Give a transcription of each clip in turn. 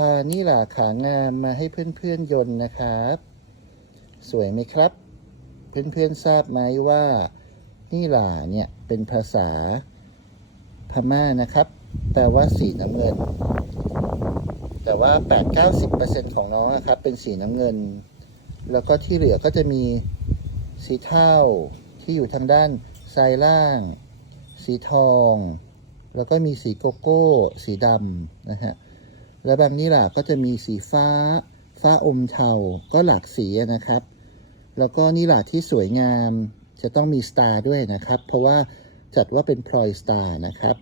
พานี่หล่าขางามมาให้เพื่อนๆยนต์นะครับ สวยไหมครับ เพื่อนๆทราบไหมว่า นี่หล่าเนี่ยเป็นภาษาพม่านะครับแปลว่าสีน้ำเงิน แต่ว่า 8-90%ของน้องนะครับเป็นสีน้ำเงิน แล้วก็ที่เหลือก็จะมีสีเทาที่อยู่ทางด้านซ้ายล่าง สีทอง แล้วก็มีสีโกโก้ สีดำนะฮะ และบางนี่ล่ะก็จะมีสีฟ้า ฟ้าอมเทา ก็หลากสีนะครับ แล้วก็นี่ล่ะที่สวยงามจะต้องมีสตาร์ด้วยนะครับ เพราะว่าจัดว่าเป็นพลอยสตาร์นะครับ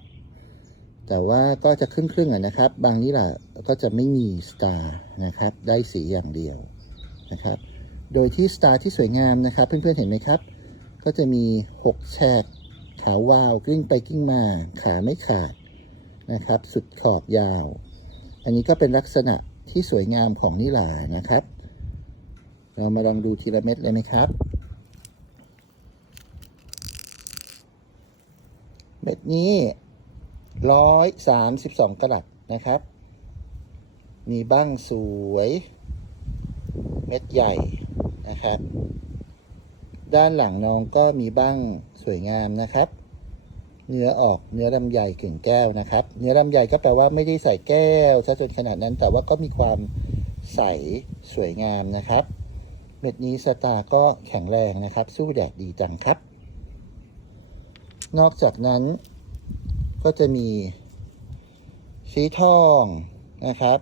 แต่ว่าก็จะครึ่งครึ่งๆอะนะครับ บางนี่ล่ะก็จะไม่มีสตาร์นะครับ ได้สีอย่างเดียวนะครับ โดยที่สตาร์ที่สวยงามนะครับ เพื่อนๆเห็นไหมครับ ก็จะมี 6 แฉกขาววาวกลิ้งไปกลิ้งมา ขาไม่ขาดนะครับ สุดขอบยาว อันนี้ก็เป็นลักษณะที่สวยงามของนิลานะครับ เรามาลองดูทีละเม็ดเลยไหมครับ เม็ดนี้ร้อยสามสิบสองกรัตนะครับ มีบ้างสวย เม็ดใหญ่นะครับ ด้านหลังน้องก็มีบ้างสวยงามนะครับ เนื้อออกเนื้อลำไยกึ่งแก้วนะครับ เนื้อลำไยก็แปลว่าไม่ได้ใส่แก้วซะจนขนาดนั้น แต่ว่าก็มีความใสสวยงามนะครับ เม็ดนี้สตาร์ก็แข็งแรงนะครับ สู้แดดดีจังครับ นอกจากนั้นก็จะมีสีทองนะครับ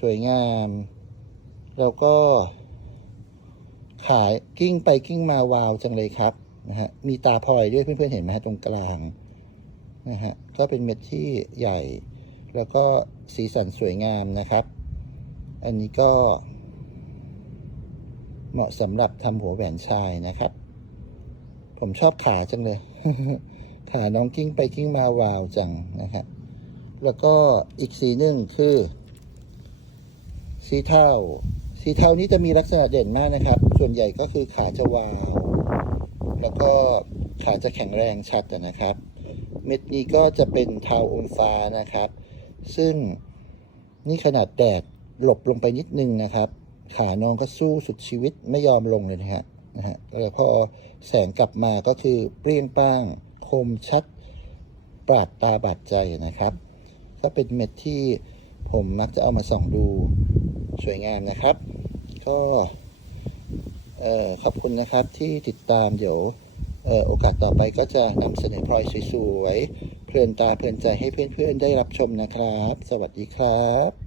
สวยงามแล้วก็ขายกิ้งไปกิ้งมาวาวจังเลยครับ นะฮะ มีตาพลอยด้วยเพื่อนๆเห็นไหมฮะตรงกลางนะฮะ ก็เป็นเม็ดที่ใหญ่ แล้วก็สีสันสวยงามนะครับ อันนี้ก็ เหมาะสำหรับทำหัวแหวนชายนะครับ ผมชอบขาจังเลย ขาน้องกิ้งไปกิ้งมาวาวจังนะครับ แล้วก็อีกสีหนึ่งคือ สีเทาสีเทานี้จะมีลักษณะเด่นมากนะครับ ส่วนใหญ่ก็คือขาจะวาวแล้ว ก็ขาจะแข็งแรงชัดนะครับ เม็ดนี้ก็จะเป็นเทาอมฟ้านะครับ ซึ่งนี่ขนาดแดดหลบลงไปนิดนึงนะครับ ขาน้องก็สู้สุดชีวิตไม่ยอมลงเลยนะฮะนะฮะแล้วพอแสงกลับมาก็คือเปรี้ยงป้าง คมชัด ปราดตาบาดใจนะครับ ก็เป็นเม็ดที่ผมมักจะเอามาส่องดูสวยงามนะครับ ก็เอ่อขอบคุณนะครับที่ติดตามเดี๋ยว โอกาสต่อไปก็จะนำเสนอพลอยสวยๆเพลินตาเพลินใจให้เพื่อนๆได้รับชมนะครับ สวัสดีครับ